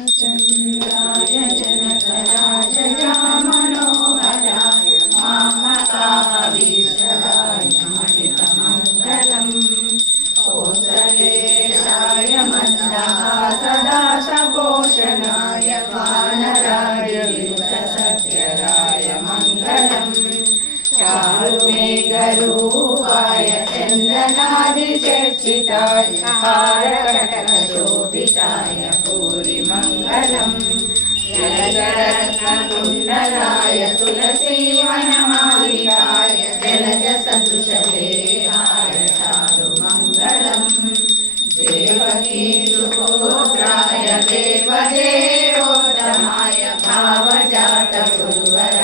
रामचन्द्राय जनकराजय मनोहराय मामकाभीष्टदाय महितमङ्गलम् कोसलेशाय मन्दहासदा सपोषणाय वानराय सत्यराय मङ्गलम् चारुमेघरूपाय चन्दनादिचर्चिताय हारकटकशोभिताय भूरिमङ्गलम् जलजरत्नकुण्डलाय तुलसीवनमालिकाय जलजसदृशदेहाय चारुमङ्गलम् देवकीसुपुत्राय देवदेवोत्तमाय भावजातगुरुवराय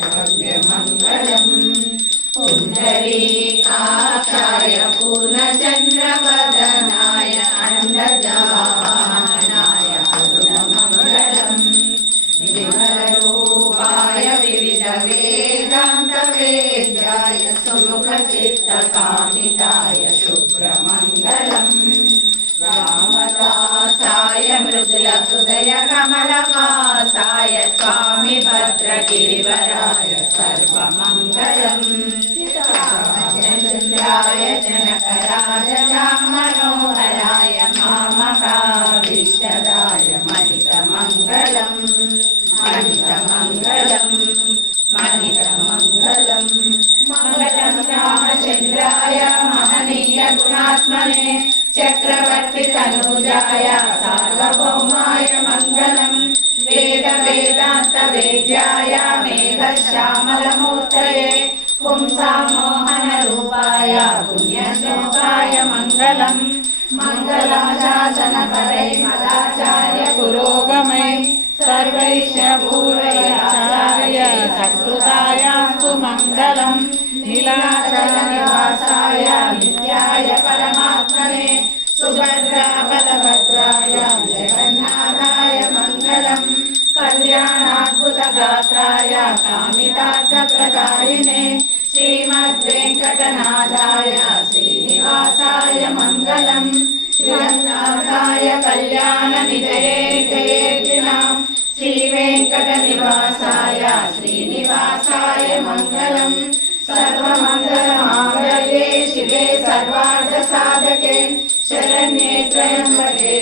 भव्यमङ्गलम् पुण्डरीकाक्षाय पूर्णचन्द्रवदनाय अण्डजानाय अरुणमङ्गलम् विमलरूपाय विविधवेदान्तवेद्याय सुमुखचित्तकामिताय शुभ्रमङ्गलम् रामदासाय मृदुलहृदयकमलवासाय स्वामी भद्रगिरिवराय सर्वमङ्गलम् रामचन्द्राय जनकराजय मनोहराय मामकाभीष्टदाय महितमङ्गलम् महितमङ्गलम् महितमङ्गलम् मङ्गलं रामचन्द्राय महनीय गुणात्मने चक्रवर्ति तनूजाय सार्वभौमाय मङ्गलम् वेद वेदान्त वेद्याय मेघश्यामलमूर्तये पुंसामोहन रूपाय पुण्यश्लोकाय मङ्गलम् मङ्गलाशासनपरै मदाचार्य पुरोगमै सर्वैश्च पूर्वैराचार्य सत्कृतायास्तु मङ्गलम् नीलाचलनिवासाय नित्याय परमात्मने सुभद्रा बलभद्राय जगन्नाथाय मङ्गलम् कल्याणाद्भुतगात्राय कामितार्थप्रदायिने श्रीमद्वेङ्कटनाथाय श्रीनिवासाय मङ्गलम् श्रीरङ्गनाथाय कल्याणनिधये निधयेर्थिनाम् श्रीवेङ्कटनिवासाय श्रीनिवासाय मङ्गलम् सर्वमङ्गलमाङ्गल्ये शिवे सर्वार्थसाधके शरण्ये त्र्यम्बके